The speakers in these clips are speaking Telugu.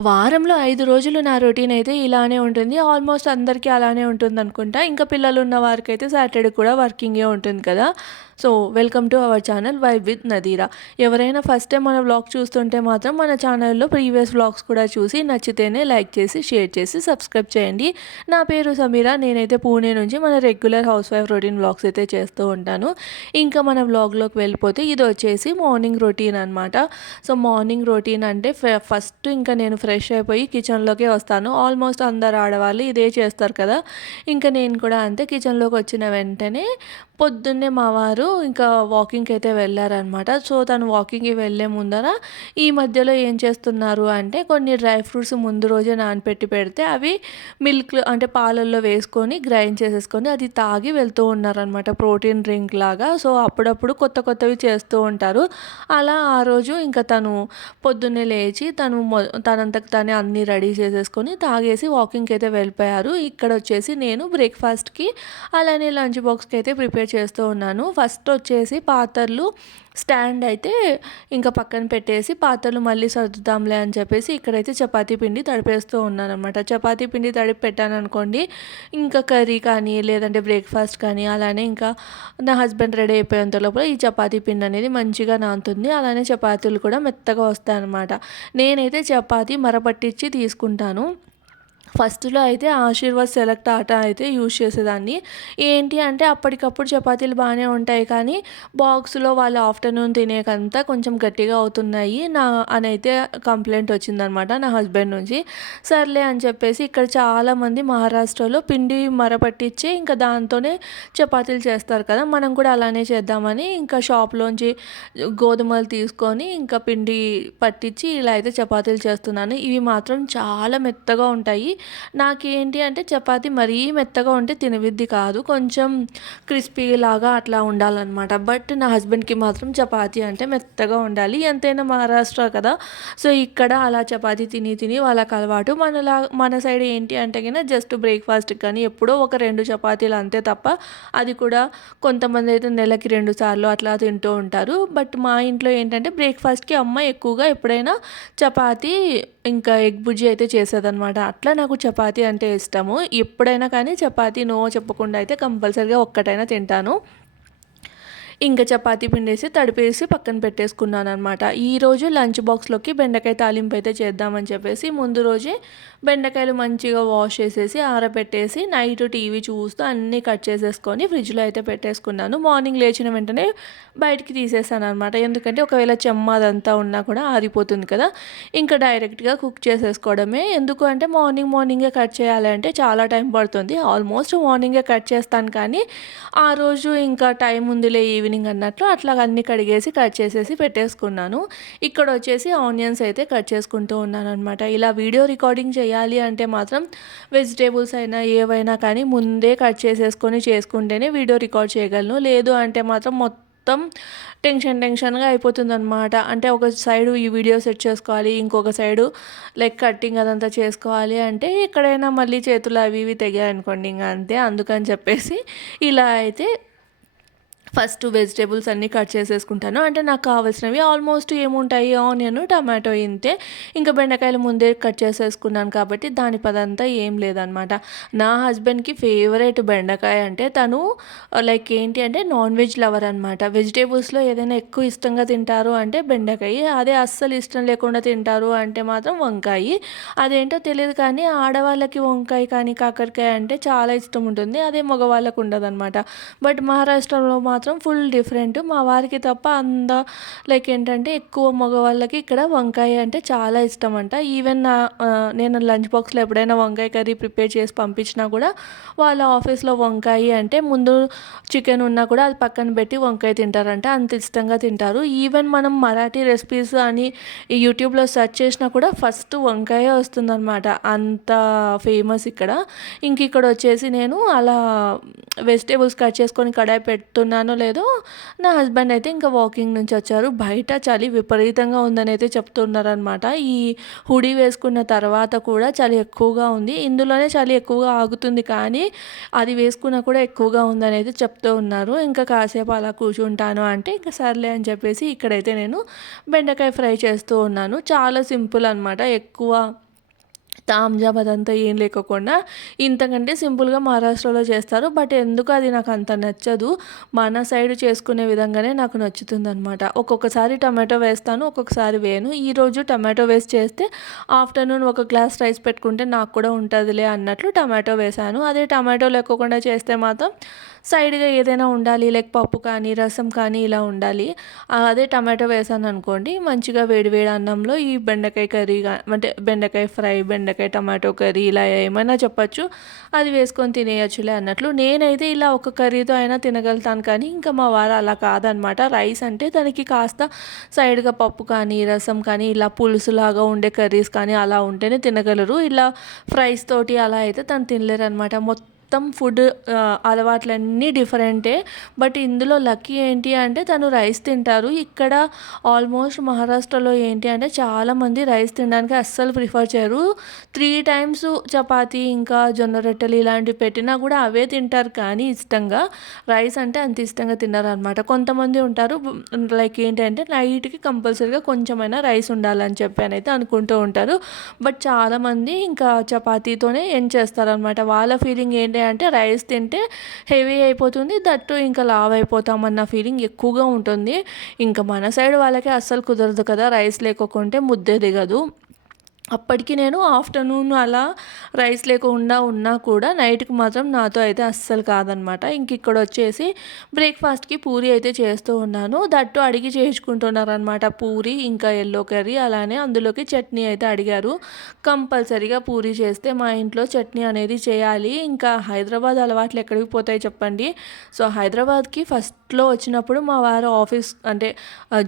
వారంలో 5 రోజులు నా రొటీన్ అయితే ఇలానే ఉంటుంది. ఆల్మోస్ట్ అందరికీ అలానే ఉంటుందనుకుంటా. ఇంకా పిల్లలున్న వారికైతే సాటర్‌డే కూడా వర్కింగే ఉంటుంది కదా! So, welcome to our channel vibe with Nadira. ఎవరైనా ఫస్ట్ టైమ్ మన వ్లాగ్ చూస్తుంటే మాత్రం మన ఛానల్‌లో ప్రీవియస్ వ్లాగ్స్ కూడా చూసి నచ్చితేనే లైక్ చేసి, షేర్ చేసి, సబ్స్క్రైబ్ చేయండి. నా పేరు సమీర. నేనైతే పూణే నుంచి మన regular house wife routine vlogs అయితే చేస్తూ ఉంటాను. ఇంకా మన వ్లాగ్‌లోకి వెళ్ళిపోతే ఇదొచ్చేసి మార్నింగ్ రొటీన్ అనమాట. సో, మార్నింగ్ రొటీన్ అంటే ఫస్ట్ ఇంకా నేను ఫ్రెష్ అయిపోయి కిచెన్‌లోకే వస్తాను. ఆల్మోస్ట్ అందరు ఆడవాళ్ళు ఇదే చేస్తారు కదా! ఇంకా నేను కూడా అంతే. కిచెన్‌లోకి వచ్చిన వెంటనే పొద్దున్నే మా వారు ఇంకా వాకింగ్‌కి అయితే వెళ్ళారనమాట. సో, తను వాకింగ్‌కి వెళ్ళే ముందర ఈ మధ్యలో ఏం చేస్తున్నారు అంటే కొన్ని డ్రై ఫ్రూట్స్ ముందు రోజే నానపెట్టి పెడితే అవి మిల్క్‌లో అంటే పాలల్లో వేసుకొని గ్రైండ్ చేసేసుకొని అది తాగి వెళ్తూ ఉన్నారనమాట. ప్రోటీన్ డ్రింక్ లాగా. సో, అప్పుడప్పుడు కొత్త కొత్తవి చేస్తూ ఉంటారు. అలా ఆ రోజు ఇంకా తను పొద్దున్నే లేచి తనంతట తానే అన్నీ రెడీ చేసేసుకొని తాగేసి వాకింగ్‌కి అయితే వెళ్ళిపోయారు. ఇక్కడొచ్చేసి నేను బ్రేక్‌ఫాస్ట్‌కి అలానే లంచ్ బాక్స్‌కి అయితే ప్రిపేర్ చేస్తూ ఉన్నాను. ఫస్ట్ వచ్చేసి పాత్రలు స్టాండ్ అయితే ఇంకా పక్కన పెట్టేసి పాత్రలు మళ్ళీ సర్దుదాంలే అని చెప్పేసి ఇక్కడైతే చపాతీ పిండి తడిపేస్తూ ఉన్నాననమాట. చపాతీ పిండి తడిపి పెట్టాననుకోండి, ఇంకా కర్రీ కానీ లేదంటే బ్రేక్‌ఫాస్ట్ కానీ అలానే ఇంకా నా హస్బెండ్ రెడీ అయిపోయేంత లోపల ఈ చపాతీ పిండి అనేది మంచిగా నానుతుంది. అలానే చపాతీలు కూడా మెత్తగా వస్తాయన్నమాట. నేనైతే చపాతీ మరపట్టించి తీసుకుంటాను. ఫస్ట్‌లో అయితే ఆశీర్వాద్ సెలెక్ట్ ఆటా అయితే యూజ్ చేసేదాన్ని. ఏంటి అంటే అప్పటికప్పుడు చపాతీలు బానే ఉంటాయి కానీ బాక్స్‌లో వాళ్ళు ఆఫ్టర్‌నూన్ తినేకంతా కొంచెం గట్టిగా అవుతున్నాయి అనైతే కంప్లెయింట్ వచ్చిందనమాట నా హస్బెండ్ నుంచి. సర్లే అని చెప్పేసి ఇక్కడ చాలామంది మహారాష్ట్రలో పిండి మరపట్టించి ఇంకా దాంతోనే చపాతీలు చేస్తారు కదా! మనం కూడా అలానే చేద్దామని ఇంకా షాప్‌లోంచి గోధుమలు తీసుకొని ఇంకా పిండి పట్టించి ఇలా అయితే చపాతీలు చేస్తున్నాను. ఇవి మాత్రం చాలా మెత్తగా ఉంటాయి. నాకేంటి అంటే చపాతీ మరీ మెత్తగా ఉంటే తినబుద్ధి కాదు. కొంచెం క్రిస్పీలాగా అట్లా ఉండాలనమాట. బట్ నా హస్బెండ్‌కి మాత్రం చపాతీ అంటే మెత్తగా ఉండాలి. ఎంతైనా మహారాష్ట్ర కదా! సో, ఇక్కడ అలా చపాతీ తిని తిని వాళ్ళకి అలవాటు. మన సైడ్ ఏంటి అంటే గిన జస్ట్ బ్రేక్‌ఫాస్ట్‌కి కానీ ఎప్పుడో ఒక 2 చపాతీలు అంతే తప్ప అది కూడా కొంతమంది అయితే నెలకి 2 సార్లు అట్లా తింటూ ఉంటారు. బట్ మా ఇంట్లో ఏంటంటే బ్రేక్‌ఫాస్ట్‌కి అమ్మ ఎక్కువగా ఎప్పుడైనా చపాతీ ఇంకా ఎగ్ బుర్జీ అయితే చేసేదనమాట. అట్లా నాకు చపాతీ అంటే ఇష్టము. ఎప్పుడైనా కానీ చపాతీ నో చెప్పకుండా అయితే కంపల్సరీగా ఒక్కటైనా తింటాను. ఇంక చపాతీ పిండేసి తడిపేసి పక్కన పెట్టేసుకున్నాననమాట. ఈరోజు లంచ్ బాక్స్‌లోకి బెండకాయ తాలింపు అయితే చేద్దామని చెప్పేసి ముందు రోజే బెండకాయలు మంచిగా వాష్ చేసేసి ఆరబెట్టేసి నైట్ టీవీ చూస్తూ అన్నీ కట్ చేసేసుకొని ఫ్రిడ్జ్‌లో అయితే పెట్టేసుకున్నాను. మార్నింగ్ లేచిన వెంటనే బయటికి తీసేసాననమాట. ఎందుకంటే ఒకవేళ చెమ్మ అదంతా ఉన్నా కూడా ఆరిపోతుంది కదా! ఇంకా డైరెక్ట్‌గా కుక్ చేసేసుకోవడమే. ఎందుకు అంటే మార్నింగే కట్ చేయాలంటే చాలా టైం పడుతుంది. ఆల్మోస్ట్ మార్నింగే కట్ చేస్తాను కానీ ఆ రోజు ఇంకా టైం ఉందిలే ఈవినింగ్ అన్నట్లు అట్లా అన్నీ కడిగేసి కట్ చేసేసి పెట్టేసుకున్నాను. ఇక్కడొచ్చేసి ఆనియన్స్ అయితే కట్ చేసుకుంటూ ఉన్నాననమాట. ఇలా వీడియో రికార్డింగ్ చేయాలి అంటే మాత్రం వెజిటేబుల్స్ అయినా ఏవైనా కానీ ముందే కట్ చేసేసుకొని చేసుకుంటేనే వీడియో రికార్డ్ చేయగలను. లేదు అంటే మాత్రం మొత్తం టెన్షన్‌గా అయిపోతుందనమాట. అంటే ఒక సైడు ఈ వీడియో సెట్ చేసుకోవాలి. ఇంకొక సైడు లైక్ కటింగ్ అదంతా చేసుకోవాలి అంటే ఎక్కడైనా మళ్ళీ చేతులు అవి ఇవి తెగాయనుకోండి ఇంక అంతే. అందుకని చెప్పేసి ఇలా అయితే ఫస్ట్ వెజిటేబుల్స్ అన్నీ కట్ చేసేసుకుంటాను. అంటే నాకు కావాల్సినవి ఆల్మోస్ట్ ఏముంటాయి ఆనియన్, టమాటో ఇంతే. ఇంకా బెండకాయలు ముందే కట్ చేసేసుకున్నాను కాబట్టి దాని పదంతా ఏం లేదనమాట. నా హస్బెండ్‌కి ఫేవరెట్ బెండకాయ అంటే తను లైక్ ఏంటి అంటే నాన్ వెజ్ లవర్ అనమాట. వెజిటేబుల్స్‌లో ఏదైనా ఎక్కువ ఇష్టంగా తింటారు అంటే బెండకాయ. అదే అస్సలు ఇష్టం లేకుండా తింటారు అంటే మాత్రం వంకాయి. అదేంటో తెలీదు కానీ ఆడవాళ్ళకి వంకాయ కానీ, కాకరకాయ అంటే చాలా ఇష్టం ఉంటుంది. అదే మగవాళ్ళకి ఉండదనమాట. బట్ మహారాష్ట్రలో మాత్రం ఫుల్ డిఫరెంట్. మా వారికి తప్ప లైక్ ఏంటంటే ఎక్కువ మగవాళ్ళకి ఇక్కడ వంకాయ అంటే చాలా ఇష్టమంట. ఈవెన్ నేను లంచ్ బాక్స్‌లో ఎప్పుడైనా వంకాయ కర్రీ ప్రిపేర్ చేసి పంపించినా కూడా వాళ్ళ ఆఫీస్‌లో వంకాయ అంటే ముందు చికెన్ ఉన్నా కూడా అది పక్కన పెట్టి వంకాయ తింటారంట. అంత ఇష్టంగా తింటారు. ఈవెన్ మనం మరాఠీ రెసిపీస్ అని ఈ యూట్యూబ్‌లో సెర్చ్ చేసినా కూడా ఫస్ట్ వంకాయే వస్తుందనమాట. అంత ఫేమస్ ఇక్కడ. ఇక్కడ వచ్చేసి నేను అలా వెజిటేబుల్స్ కట్ చేసుకొని కడాయి పెడుతున్నానో లేదో నా హస్బెండ్ అయితే ఇంకా వాకింగ్ నుంచి వచ్చారు. బయట చలి విపరీతంగా ఉందని అయితే చెప్తున్నారనమాట. ఈ హుడీ వేసుకున్న తర్వాత కూడా చలి ఎక్కువగా ఉంది. ఇందులోనే చలి ఎక్కువగా ఆగుతుంది కానీ అది వేసుకున్నా కూడా ఎక్కువగా ఉందని అయితే చెప్తూ ఉన్నారు. ఇంకా కాసేపు అలా కూర్చుంటాను అంటే ఇంకా సర్లే అని చెప్పేసి ఇక్కడైతే నేను బెండకాయ ఫ్రై చేస్తూ ఉన్నాను. చాలా సింపుల్ అనమాట. ఎక్కువ తాంజాం అదంతా ఏం లేకోకుండా ఇంతకంటే సింపుల్‌గా మహారాష్ట్రలో చేస్తారు. బట్ ఎందుకో అది నాకంత నచ్చదు. మన సైడ్ చేసుకునే విధంగానే నాకు నచ్చుతుందనమాట. ఒక్కొక్కసారి టమాటో వేస్తాను, ఒక్కొక్కసారి వేయను. ఈరోజు టమాటో వేసి చేస్తే ఆఫ్టర్‌నూన్ ఒక గ్లాస్ రైస్ పెట్టుకుంటే నాకు కూడా ఉంటదిలే అన్నట్లు టమాటో వేశాను. అదే టమాటో లేకోకుండా చేస్తే మాత్రం సైడ్‌గా ఏదైనా ఉండాలి. లైక్ పప్పు కానీ, రసం కానీ ఇలా ఉండాలి. అదే టమాటో వేశాననుకోండి మంచిగా వేడి వేడి అన్నంలో ఈ బెండకాయ కర్రీ అంటే బెండకాయ ఫ్రై, బెండకాయ టమాటో కర్రీ ఇలా ఏమైనా చెప్పొచ్చు. అది వేసుకొని తినేయొచ్చులే అన్నట్లు. నేనైతే ఇలా ఒక కర్రీతో అయినా తినగలుగుతాను కానీ ఇంకా మా వారు అలా కాదనమాట. రైస్ అంటే దానికి కాస్త సైడ్‌గా పప్పు కానీ, రసం కానీ ఇలా పులుసులాగా ఉండే కర్రీస్ కానీ అలా ఉంటేనే తినగలరు. ఇలా ఫ్రైస్ తోటి అలా అయితే తను తినలేరనమాట. మొత్తం ఫుడ్ అలవాట్లన్నీ డిఫరెంటే. బట్ ఇందులో లక్కీ ఏంటి అంటే తను రైస్ తింటారు. ఇక్కడ ఆల్మోస్ట్ మహారాష్ట్రలో ఏంటి అంటే చాలామంది రైస్ తినడానికి అస్సలు ప్రిఫర్ చేయరు. 3 టైమ్స్ చపాతీ ఇంకా జొన్న రొట్టెలు ఇలాంటివి పెట్టినా కూడా అవే తింటారు కానీ ఇష్టంగా. రైస్ అంటే అంత ఇష్టంగా తినరనమాట. కొంతమంది ఉంటారు లైక్ ఏంటంటే నైట్‌కి కంపల్సరీగా కొంచెమైనా రైస్ ఉండాలని చెప్పనైతే అనుకుంటూ ఉంటారు. బట్ చాలామంది ఇంకా చపాతీతోనే ఎండ్ చేస్తారనమాట. వాళ్ళ ఫీలింగ్ ఏంటి అంటే రైస్ తింటే హెవీ అయిపోతుంది. దట్టు ఇంకా లావు అయిపోతామన్న ఫీలింగ్ ఎక్కువగా ఉంటుంది. ఇంకా మన సైడ్ వాళ్ళకి అస్సలు కుదరదు కదా! రైస్ లేకోకుంటే ముద్దే దిగదు. అప్పటికి నేను ఆఫ్టర్నూన్ అలా రైస్ లేకుండా ఉన్నా కూడా నైట్‌కి మాత్రం నాతో అయితే అస్సలు కాదనమాట. ఇక్కడ వచ్చేసి బ్రేక్‌ఫాస్ట్‌కి పూరి అయితే చేస్తూ ఉన్నాను. దట్టు అడిగి చేయించుకుంటున్నారనమాట. పూరి ఇంకా యెల్లో కర్రీ అలానే అందులోకి చట్నీ అయితే అడిగారు. కంపల్సరీగా పూరి చేస్తే మా ఇంట్లో చట్నీ అనేది చేయాలి. ఇంకా హైదరాబాద్ అలవాట్లు ఎక్కడికి పోతాయి చెప్పండి. సో, హైదరాబాద్‌కి ఫస్ట్‌లో వచ్చినప్పుడు మా వారు ఆఫీస్ అంటే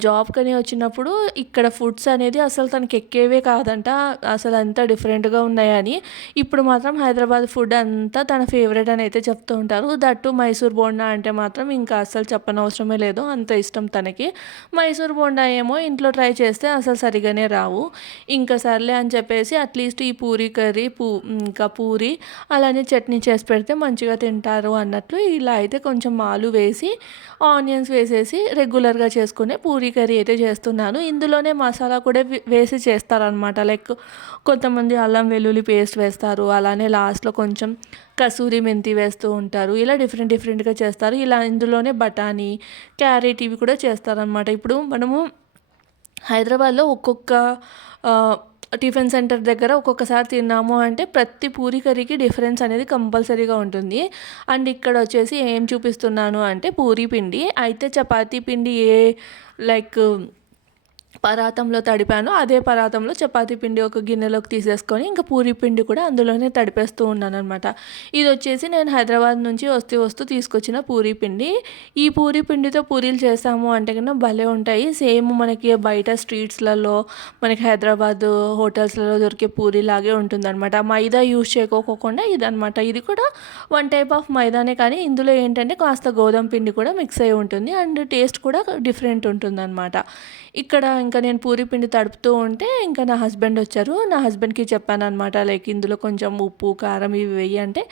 జాబ్‌కని వచ్చినప్పుడు ఇక్కడ ఫుడ్స్ అనేది అసలు తనకి ఎక్కేవే కాదంట. అసలు అంత డిఫరెంట్‌గా ఉన్నాయని. ఇప్పుడు మాత్రం హైదరాబాద్ ఫుడ్ అంతా తన ఫేవరెట్ అని అయితే చెప్తూ ఉంటారు. దట్టు మైసూర్ బోండా అంటే మాత్రం ఇంకా అస్సలు చెప్పనవసరమే లేదు. అంత ఇష్టం తనకి. మైసూర్ బోండా ఏమో ఇంట్లో ట్రై చేస్తే అసలు సరిగానే రావు. ఇంకా సర్లే అని చెప్పేసి అట్లీస్ట్ ఈ పూరీ కర్రీ ఇంకా పూరి అలానే చట్నీ చేసి పెడితే మంచిగా తింటారు అన్నట్లు ఇలా అయితే కొంచెం ఆలు వేసి, ఆనియన్స్ వేసేసి రెగ్యులర్‌గా చేసుకునే పూరీ కర్రీ అయితే చేస్తున్నాను. ఇందులోనే మసాలా కూడా వేసి చేస్తారనమాట. లైక్ కొంతమంది అల్లం వెల్లుల్లి పేస్ట్ వేస్తారు. అలానే లాస్ట్‌లో కొంచెం కసూరి మెంతి వేస్తూ ఉంటారు. ఇలా డిఫరెంట్‌గా చేస్తారు. ఇలా ఇందులోనే బఠానీ, క్యారెట్ ఇవి కూడా చేస్తారనమాట. ఇప్పుడు మనము హైదరాబాద్‌లో ఒక్కొక్క టిఫిన్ సెంటర్ దగ్గర ఒక్కొక్కసారి తిన్నాము అంటే ప్రతి పూరీ కర్రీకి డిఫరెన్స్ అనేది కంపల్సరీగా ఉంటుంది. అండ్ ఇక్కడ వచ్చేసి ఏం చూపిస్తున్నాను అంటే పూరీ పిండి. అయితే చపాతీ పిండి లైక్ పరాతంలో తడిపాను. అదే పరాతంలో చపాతీ పిండి ఒక గిన్నెలోకి తీసేసుకొని ఇంకా పూరీ పిండి కూడా అందులోనే తడిపేస్తూ ఉన్నాననమాట. ఇదొచ్చేసి నేను హైదరాబాద్ నుంచి వస్తూ తీసుకొచ్చిన పూరీ పిండి. ఈ పూరీ పిండితో పూరీలు చేసాము అంటే కన్నా భలే ఉంటాయి. సేమ్ మనకి బయట స్ట్రీట్స్‌లలో మనకి హైదరాబాద్ హోటల్స్‌లలో దొరికే పూరీలాగే ఉంటుందనమాట. మైదా యూజ్ చేయకోకుండా ఇదనమాట. ఇది కూడా వన్ టైప్ ఆఫ్ మైదానే కానీ ఇందులో ఏంటంటే కాస్త గోధుమ పిండి కూడా మిక్స్ అయ్యి ఉంటుంది. అండ్ టేస్ట్ కూడా డిఫరెంట్ ఉంటుందనమాట. ఇక్కడ ఇంకా నేను పూరీ పిండి తడుపుతూ ఉంటే ఇంకా నా హస్బెండ్ వచ్చారు. నా హస్బెండ్‌కి చెప్పాననమాట. లైక్ ఇందులో కొంచెం ఉప్పు, కారం ఇవి వెయ్యి అంటే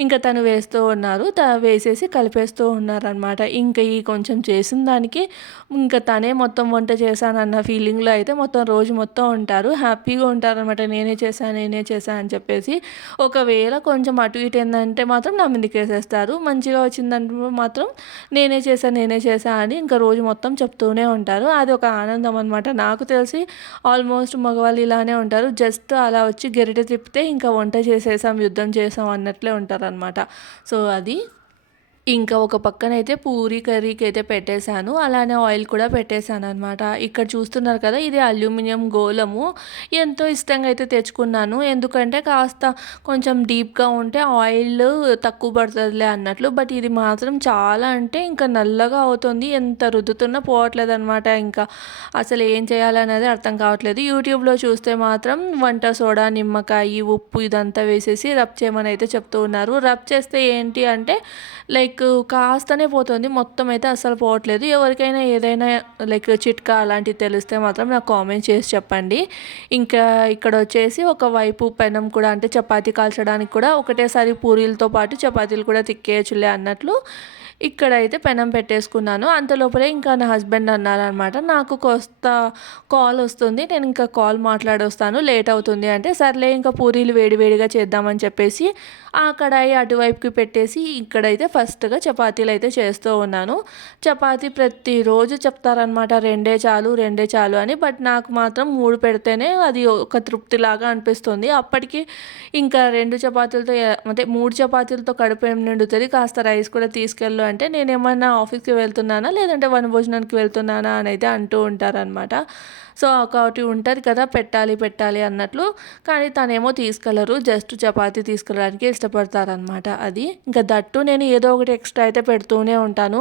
ఇంకా తను వేస్తూ ఉన్నారు. వేసేసి కలిపేస్తూ ఉన్నారనమాట. ఇంకా ఈ కొంచెం చేసిన దానికి ఇంకా తనే మొత్తం వంట చేశానన్న ఫీలింగ్‌లో అయితే మొత్తం రోజు మొత్తం ఉంటారు. హ్యాపీగా ఉంటారనమాట. నేనే చేశా అని చెప్పేసి. ఒకవేళ కొంచెం అటు ఇటు ఏందంటే మాత్రం నా మీదకేసేస్తారు. మంచిగా వచ్చిందంటే మాత్రం నేనే చేశా అని ఇంకా రోజు మొత్తం చెప్తూనే ఉంటారు. అది ఒక ఆనందం అనమాట. నాకు తెలిసి ఆల్మోస్ట్ మగవాళ్ళు ఇలానే ఉంటారు. జస్ట్ అలా వచ్చి గరిటె తిప్పితే ఇంకా వంట చేసేసాం, యుద్ధం చేసాం అన్నట్లే ఉంటారనమాట. సో, అది. ఇంకా ఒక పక్కనైతే పూరీ కర్రీకి అయితే పెట్టేశాను. అలానే ఆయిల్ కూడా పెట్టేశాననమాట. ఇక్కడ చూస్తున్నారు కదా! ఇది అల్యూమినియం గోళము. ఎంతో ఇష్టంగా అయితే తెచ్చుకున్నాను. ఎందుకంటే కాస్త కొంచెం డీప్‌గా ఉంటే ఆయిల్ తక్కువ పడుతదిలే అన్నట్లు. బట్ ఇది మాత్రం చాలా అంటే ఇంకా నల్లగా అవుతుంది. ఎంత రుద్దుతున్నా పోవట్లేదనమాట. ఇంకా అసలు ఏం చేయాలనేది అర్థం కావట్లేదు. యూట్యూబ్‌లో చూస్తే మాత్రం వంట సోడా, నిమ్మకాయి, ఉప్పు ఇదంతా వేసేసి రబ్ చేయమని అయితే చెప్తూ ఉన్నారు. రబ్ చేస్తే ఏంటి అంటే లైక్ కాస్తనే పోతుంది. మొత్తం అయితే అస్సలు పోవట్లేదు. ఎవరికైనా ఏదైనా లైక్ చిట్కా అలాంటివి తెలిస్తే మాత్రం నాకు కామెంట్ చేసి చెప్పండి. ఇంకా ఇక్కడ వచ్చేసి ఒకవైపు పెనం కూడా అంటే చపాతీ కాల్చడానికి కూడా ఒకటేసారి పూరీలతో పాటు చపాతీలు కూడా తిక్కేయచ్చులే అన్నట్లు ఇక్కడైతే పెనం పెట్టేసుకున్నాను. అంతలోపలే ఇంకా నా హస్బెండ్ అన్నారనమాట, నాకు కాల్ వస్తుంది, నేను ఇంకా కాల్ మాట్లాడొస్తాను, లేట్ అవుతుంది అంటే, సర్లే ఇంకా పూరీలు వేడివేడిగా చేద్దామని చెప్పేసి ఆ కడాయి అటువైపుకి పెట్టేసి ఇక్కడైతే ఫస్ట్గా చపాతీలు అయితే చేస్తూ ఉన్నాను. చపాతీ ప్రతిరోజు చెప్తారనమాట, రెండే చాలు రెండే చాలు అని. బట్ నాకు మాత్రం 3 పెడితేనే అది ఒక తృప్తిలాగా అనిపిస్తుంది. అప్పటికి ఇంకా 2 చపాతీలతో అంటే 3 చపాతీలతో కడుపు ఏం నిండుతుంది, కాస్త రైస్ కూడా తీసుకెళ్ళు అంటే, నేనేమన్నా ఆఫీస్కి వెళ్తున్నానా లేదంటే వనభోజనానికి వెళ్తున్నానా అని అయితే అంటూ ఉంటారనమాట. సో ఒకటి ఉంటుంది కదా, పెట్టాలి పెట్టాలి అన్నట్లు. కానీ తనేమో తీసుకెళ్లరు, జస్ట్ చపాతీ తీసుకెళ్ళడానికి ఇష్టపడతారనమాట. అది ఇంకా దట్టు నేను ఏదో ఒకటి ఎక్స్ట్రా అయితే పెడుతూనే ఉంటాను,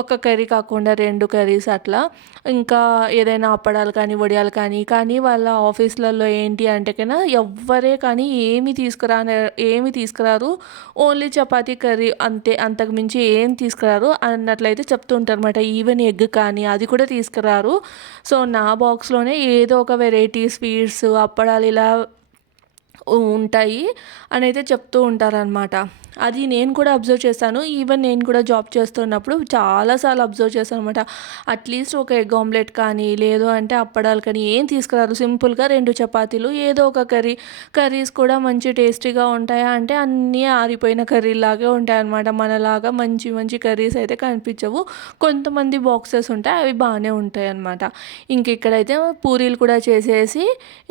ఒక కర్రీ కాకుండా 2 కర్రీస్ అట్లా. ఇంకా ఏదైనా అప్పడాలు కానీ వడియాలు కానీ వాళ్ళ ఆఫీస్లలో ఏంటి అంటే కన్నా ఎవ్వరే కానీ ఏమి తీసుకురారు, ఓన్లీ చపాతీ కర్రీ అంతే, అంతకు మించి ఏం తీసుకురారు అన్నట్లయితే చెప్తూ ఉంటారు అనమాట. ఈవెన్ ఎగ్ కానీ అది కూడా తీసుకురారు. సో నా బాక్స్లోనే ఏదో ఒక వెరైటీ స్వీట్స్ అప్పడాలు ఇలా ఉంటాయి అని అయితే చెప్తూ ఉంటారనమాట. అది నేను కూడా అబ్జర్వ్ చేశాను. ఈవెన్ నేను కూడా జాబ్ చేస్తున్నప్పుడు చాలాసార్లు అబ్జర్వ్ చేశాను అనమాట. అట్లీస్ట్ ఒక ఎగ్ ఆమ్లెట్ కానీ లేదు అంటే అప్పడాలు కానీ ఏం తీసుకురారు, సింపుల్గా 2 చపాతీలు ఏదో ఒక కర్రీస్ కూడా మంచి టేస్టీగా ఉంటాయా అంటే అన్నీ ఆరిపోయిన కర్రీలాగే ఉంటాయన్నమాట. మనలాగా మంచి మంచి కర్రీస్ అయితే కనిపించవు. కొంతమంది బాక్సెస్ ఉంటాయి, అవి బాగానే ఉంటాయి అన్నమాట. ఇంక ఇక్కడైతే పూరీలు కూడా చేసేసి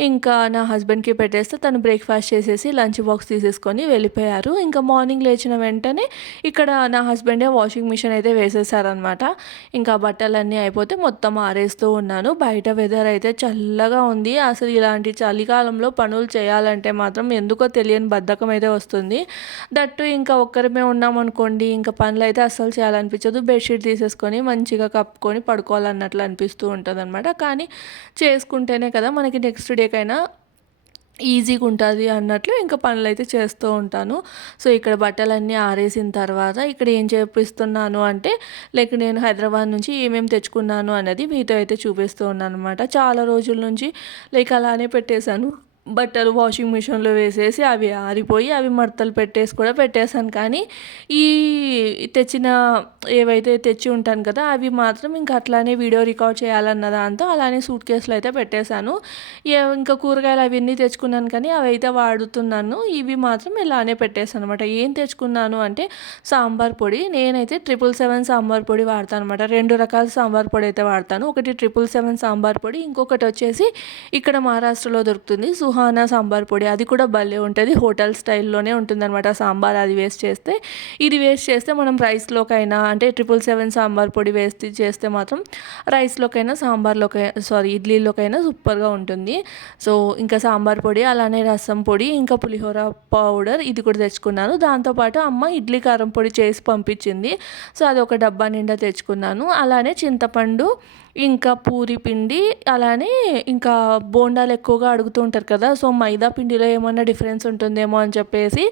ఇంకా నా హస్బెండ్కి పెట్టేస్తే తను బ్రేక్ఫాస్ట్ చేసేసి లంచ్ బాక్స్ తీసేసుకొని వెళ్ళిపోయారు. ఇంకా మార్నింగ్ లేచిన వెంటనే ఇక్కడ నా హస్బెండే వాషింగ్ మిషన్ అయితే వేసేసారనమాట. ఇంకా బట్టలన్నీ అయిపోతే మొత్తం ఆరేస్తూ ఉన్నాను. బయట వెదర్ అయితే చల్లగా ఉంది. అసలు ఇలాంటి చలికాలంలో పనులు చేయాలంటే మాత్రం ఎందుకో తెలియని బద్ధకం అయితే వస్తుంది. దట్టు ఇంకా ఒక్కరిమే ఉన్నామనుకోండి, ఇంకా పనులు అయితే అస్సలు చేయాలనిపించదు. బెడ్షీట్ తీసేసుకొని మంచిగా కప్పుకొని పడుకోవాలన్నట్లు అనిపిస్తూ ఉంటుంది అనమాట. కానీ చేసుకుంటేనే కదా మనకి నెక్స్ట్ డేకైనా ఈజీగా ఉంటుంది అన్నట్లు ఇంకా పనులు అయితే చేస్తూ ఉంటాను. సో ఇక్కడ బట్టలన్నీ ఆరేసిన తర్వాత ఇక్కడ ఏం చేపిస్తున్నాను అంటే, లైక్ నేను హైదరాబాద్ నుంచి ఏమేమి తెచ్చుకున్నాను అనేది మీతో అయితే చూపిస్తూ ఉన్నాను అనమాట. చాలా రోజుల నుంచి లైక్ అలానే పెట్టేశాను. బట్టలు వాషింగ్ మిషన్లో వేసేసి అవి ఆరిపోయి అవి మడతలు కూడా పెట్టేశాను. కానీ ఈ తెచ్చిన ఏవైతే తెచ్చి ఉంటాను కదా, అవి మాత్రం ఇంకా అట్లానే వీడియో రికార్డ్ చేయాలన్న దాంతో అలానే సూట్ కేసులో అయితే పెట్టేశాను. ఇంకా కూరగాయలు అవన్నీ తెచ్చుకున్నాను కానీ అవి అయితే వాడుతున్నాను, ఇవి మాత్రం ఇలానే పెట్టేశాను అనమాట. ఏం తెచ్చుకున్నాను అంటే సాంబార్ పొడి. నేనైతే 777 సాంబార్ పొడి వాడతాను అనమాట. 2 రకాల సాంబార్ పొడి అయితే వాడతాను. ఒకటి 777 సాంబార్ పొడి, ఇంకొకటి వచ్చేసి ఇక్కడ మహారాష్ట్రలో దొరుకుతుంది సుహానా సాంబార్ పొడి. అది కూడా భలే ఉంటుంది, హోటల్ స్టైల్లోనే ఉంటుందన్నమాట సాంబార్. అది వేస్ట్ చేస్తే ఇది వేస్ట్ చేస్తే మనం రైస్లోకైనా అంటే 777 సాంబార్ పొడి వేస్ట్ చేస్తే మాత్రం రైస్లోకైనా ఇడ్లీలోకైనా సూపర్గా ఉంటుంది. సో ఇంకా సాంబార్ పొడి, అలానే రసం పొడి, ఇంకా పులిహోర పౌడర్ ఇది కూడా తెచ్చుకున్నాను. దాంతోపాటు అమ్మ ఇడ్లీ కారం పొడి చేసి పంపించింది. సో అది ఒక డబ్బా నిండా తెచ్చుకున్నాను. అలానే చింతపండు, ఇంకా పూరి పిండి, అలానే ఇంకా బోండాలు ఎక్కువగా అడుగుతూ ఉంటారు కదా, సో మైదా పిండిలో ఏమన్నా డిఫరెన్స్ ఉంటుందేమో అని చెప్పేసి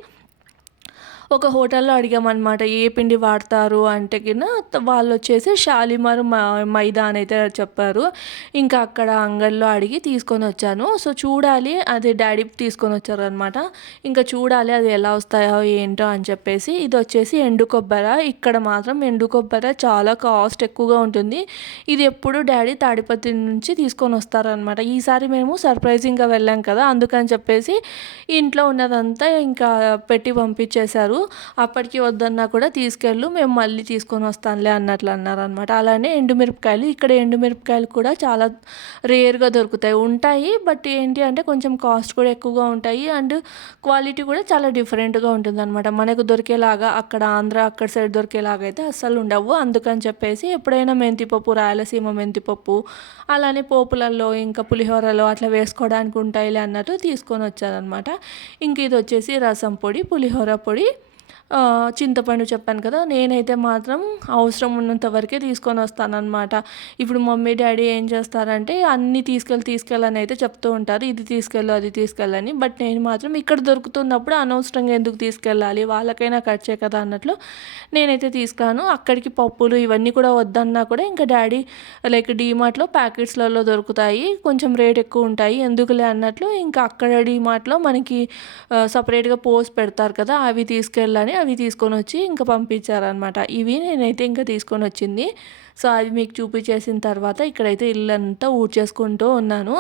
ఒక హోటల్లో అడిగామన్నమాట, ఏ పిండి వాడతారు అంటే కింద వాళ్ళు వచ్చేసి షాలిమార్ మైదా అని అయితే చెప్పారు. ఇంకా అక్కడ అంగడిలో అడిగి తీసుకొని వచ్చాను. సో చూడాలి, అది డాడీ తీసుకొని వచ్చారనమాట. ఇంకా చూడాలి అది ఎలా వస్తాయో ఏంటో అని చెప్పేసి. ఇది వచ్చేసి ఎండు కొబ్బరి. ఇక్కడ మాత్రం ఎండు కొబ్బరి చాలా కాస్ట్ ఎక్కువగా ఉంటుంది. ఇది ఎప్పుడు డాడీ తాడిపత్రి నుంచి తీసుకొని వస్తారనమాట. ఈసారి మేము సర్ప్రైజింగ్గా వెళ్ళాం కదా, అందుకని చెప్పేసి ఇంట్లో ఉన్నదంతా ఇంకా పెట్టి పంపించేశారు. అప్పటికి వద్దన్నా కూడా తీసుకెళ్ళు, మేము మళ్ళీ తీసుకొని వస్తానులే అన్నట్లు అన్నారనమాట. అలానే ఎండుమిరపకాయలు, ఇక్కడ ఎండుమిరపకాయలు కూడా చాలా రేర్గా ఉంటాయి. బట్ ఏంటి అంటే కొంచెం కాస్ట్ కూడా ఎక్కువగా ఉంటాయి అండ్ క్వాలిటీ కూడా చాలా డిఫరెంట్గా ఉంటుంది అనమాట. మనకు దొరికేలాగా అక్కడ ఆంధ్ర అక్కడ సైడ్ దొరికేలాగా అయితే అస్సలు ఉండవు. అందుకని చెప్పేసి ఎప్పుడైనా మెంతిపప్పు, రాయలసీమ మెంతిపప్పు, అలానే పోపులలో ఇంకా పులిహోరలో అట్లా వేసుకోవడానికి ఉంటాయిలే అన్నట్టు తీసుకొని వచ్చారనమాట. ఇంక ఇది వచ్చేసి రసం పొడి, పులిహోర పొడి, చింతపండు చెప్పాను కదా, నేనైతే మాత్రం అవసరం ఉన్నంత వరకే తీసుకొని వస్తానన్నమాట. ఇప్పుడు మమ్మీ డాడీ ఏం చేస్తారంటే అన్నీ తీసుకెళ్ళని అయితే చెప్తూ ఉంటారు, ఇది తీసుకెళ్ళు అది తీసుకెళ్ళని. బట్ నేను మాత్రం ఇక్కడ దొరుకుతున్నప్పుడు అనవసరంగా ఎందుకు తీసుకెళ్ళాలి, వాళ్ళకైనా ఖర్చే కదా అన్నట్లు నేనైతే తీసుకురాను. అక్కడికి పప్పులు ఇవన్నీ కూడా వద్దన్నా కూడా ఇంకా డాడీ లైక్ డీమార్ట్లో ప్యాకెట్స్లలో దొరుకుతాయి, కొంచెం రేట్ ఎక్కువ ఉంటాయి ఎందుకులే అన్నట్లు ఇంకా అక్కడ డీమార్ట్లో మనకి సపరేట్గా పోసి పెడతారు కదా, అవి తీసుకెళ్ళాలి వల్లనే అవి తీసుకొనొచ్చి ఇంకా పంపించారనమాట. ఇవి నేనైతే ఇంకా తీసుకొనొచ్చింది. సో, అది మీకు చూపించేసిన తర్వాత ఇక్కడైతే ఇల్లంతా ఊడ్చేసుకుంటూ ఉన్నాను.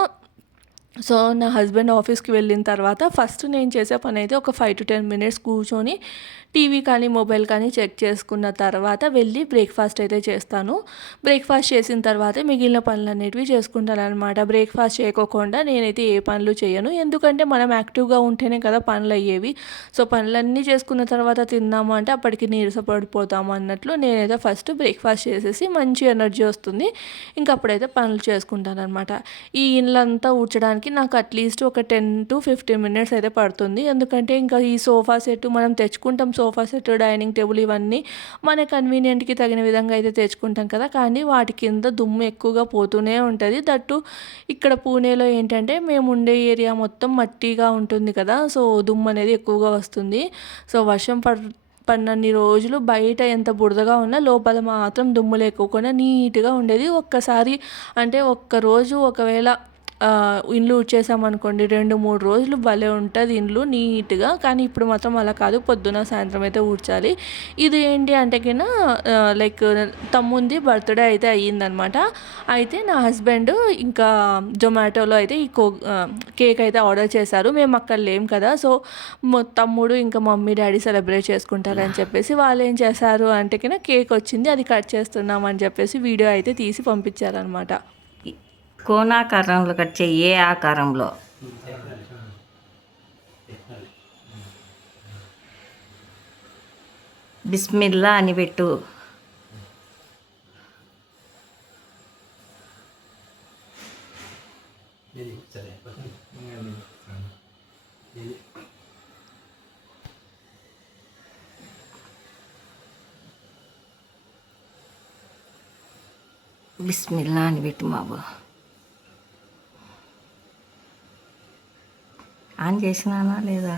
సో, నా హస్బెండ్ ఆఫీస్‌కి వెళ్ళిన తర్వాత ఫస్ట్ నేను చేసే పనైతే ఒక 5-10 మినిట్స్ కూర్చొని టీవీ కానీ, మొబైల్ కానీ చెక్ చేసుకున్న తర్వాత వెళ్ళి బ్రేక్‌ఫాస్ట్ అయితే చేస్తాను. బ్రేక్‌ఫాస్ట్ చేసిన తర్వాతే మిగిలిన పనులన్నిటివి చేసుకుంటాననమాట. బ్రేక్‌ఫాస్ట్ చేయకోకుండా నేనైతే ఏ పనులు చేయను. ఎందుకంటే మనం యాక్టివ్‌గా ఉంటేనే కదా పనులయ్యేవి. సో, పనులన్నీ చేసుకున్న తర్వాత తిందాము అంటే అప్పటికి నీరస పడిపోతాము అన్నట్లు నేనైతే ఫస్ట్ బ్రేక్‌ఫాస్ట్ చేసేసి మంచి ఎనర్జీ వస్తుంది. ఇంక అప్పుడైతే పనులు చేసుకుంటాననమాట. ఈ ఇల్లంతా ఊడ్చడానికి నాకు అట్లీస్ట్ ఒక 10-15 మినిట్స్ అయితే పడుతుంది. ఎందుకంటే ఇంకా ఈ సోఫా సెట్ మనం తెచ్చుకుంటాం, సోఫా సెట్, డైనింగ్ టేబుల్ ఇవన్నీ మన కన్వీనియంట్‌కి తగిన విధంగా అయితే తెచ్చుకుంటాం కదా! కానీ వాటి కింద దుమ్ము ఎక్కువగా పోతూనే ఉంటది. దట్టు ఇక్కడ పూణేలో ఏంటంటే మేము ఉండే ఏరియా మొత్తం మట్టిగా ఉంటుంది కదా! సో, దుమ్ము అనేది ఎక్కువగా వస్తుంది. సో, వర్షం పడినన్ని రోజులు బయట ఎంత బురదగా ఉన్నా లోపల మాత్రం దుమ్ము లేకోకుండా నీట్‌గా ఉండేది. ఒక్కసారి అంటే ఒక్కరోజు ఒకవేళ ఇల్లు ఊడ్చేసామనుకోండి 2-3 రోజులు భలే ఉంటది ఇల్లు నీట్‌గా. కానీ ఇప్పుడు మాత్రం అలా కాదు. పొద్దున, సాయంత్రం అయితే ఊడ్చాలి. ఇది ఏంటి అంటే లైక్ తమ్ముంది బర్త్‌డే అయితే అయ్యిందనమాట. అయితే నా హస్బెండ్ ఇంకా జొమాటోలో అయితే కేక్ అయితే ఆర్డర్ చేశారు. మేము అక్కడ లేము కదా! సో, తమ్ముడు ఇంకా మమ్మీ, డ్యాడీ సెలబ్రేట్ చేసుకుంటారని చెప్పేసి వాళ్ళేం చేశారు అంటే కేక్ వచ్చింది. అది కట్ చేస్తున్నాం అని చెప్పేసి వీడియో అయితే తీసి పంపించారనమాట. కోణాకారంలో కట్ చేయి, ఏ ఆకారంలో. బిస్మిల్లా అని పెట్టు. బిస్మిల్లా అని పెట్టు బాబు. ఆన్ చేసినానా లేదా?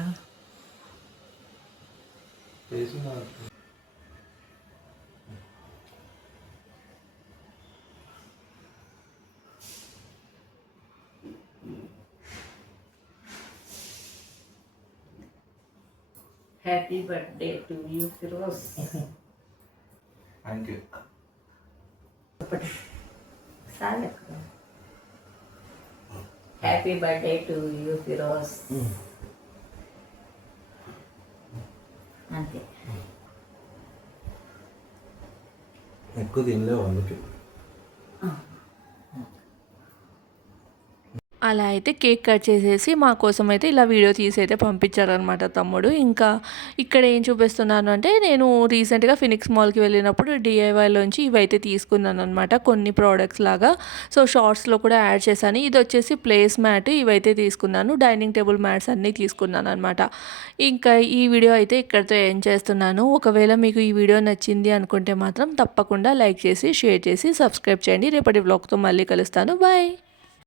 Happy birthday to you Firoz. Thank you. చాలు. Happy birthday to you Firoz. అంతే. ఎక్కువ తినలేవు అందుకే. అలా అయితే కేక్ కట్ చేసేసి మా కోసం అయితే ఇలా వీడియో తీసి అయితే పంపించారనమాట తమ్ముడు. ఇంకా ఇక్కడ ఏం చూపిస్తున్నాను అంటే నేను రీసెంట్గా ఫినిక్స్ మాల్కి వెళ్ళినప్పుడు డిఐవైలోంచి ఇవైతే తీసుకున్నాను అనమాట, కొన్ని ప్రోడక్ట్స్ లాగా. సో, షార్ట్స్లో కూడా యాడ్ చేశాను. ఇది వచ్చేసి ప్లేస్ మ్యాట్, ఇవైతే తీసుకున్నాను. డైనింగ్ టేబుల్ మ్యాట్స్ అన్నీ తీసుకున్నాను అనమాట. ఇంకా ఈ వీడియో అయితే ఇక్కడితో ఏం చేస్తున్నాను. ఒకవేళ మీకు ఈ వీడియో నచ్చింది అనుకుంటే మాత్రం తప్పకుండా లైక్ చేసి, షేర్ చేసి, సబ్స్క్రైబ్ చేయండి. రేపటి వ్లాగ్తో మళ్ళీ కలుస్తాను. బాయ్.